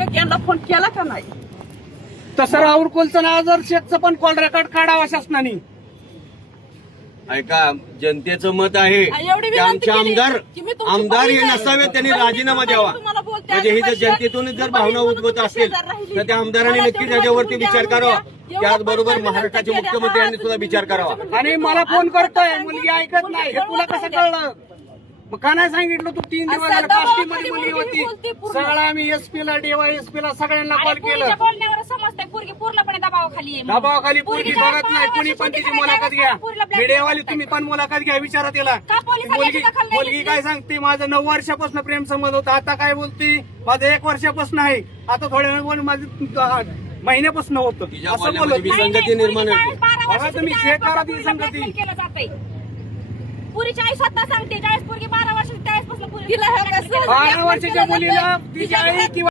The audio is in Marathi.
शेख यांना फोन केला का नाही? तसं राहुल कुलचं आजर शेखचं पण कॉल रेकॉर्ड काढावा शासनाने. ऐका, जनतेचं मत आहे एवढी की आमचे विनंती केली आमदार की मी तुमची आमदार हे बहीण आहे. नसावे, त्यांनी बहीण राजीनामा द्यावा. तुम्हाला बोलते, म्हणजे ही जर आजूबाजूला जनतेतूनच जर बहीण भावना म्हणून उद्भवत तुमच्या असेल शेजार राहिली. तर त्या आमदारांनी मला नक्की तेवढं त्याच्यावरती बोलून विचार द्या, करावा. एवढं त्याचबरोबर पण महाराष्ट्राचे विनंती मुख्यमंत्र्यांनी केली. सुद्धा विचार करावा. आणि मला फोन करतोय, मुलगी ऐकत नाही. हे तुला कसं कळलं? मग का नाही सांगितलं तू? 3 दिवस झाले काष्टीमध्ये मुलगी होती. सगळं आम्ही एसपीला डीवायएसपीला सगळ्यांना कॉल केलं. बोलण्यावर समजतंय पोरगी पूर्णपणे दबावाखाली आहे. दबावाखाली पोरगी बघत नाही, कुणी पण तिची मुलाखत घ्या. मीडियावाली तुम्ही पण मुलाखत घ्या, विचारा तिला. मुलगी काय सांगते? माझं 9 वर्षापासून प्रेम संबंध होता. आता काय बोलते? माझं 1 वर्षापासून आहे. आता थोड्या वेळ बोल माझं महिन्यापासून होतं तिच्या असं बोलण्यामध्ये बोलत. विसंगती निर्माण होते. बघा तुम्ही चेक करा ती संगती. पुरी 40 स्वतः सांगते 40 पोरगी 12 वर्ष 40 पासून 12 वर्षाच्या मुलीला तिची आई किंवा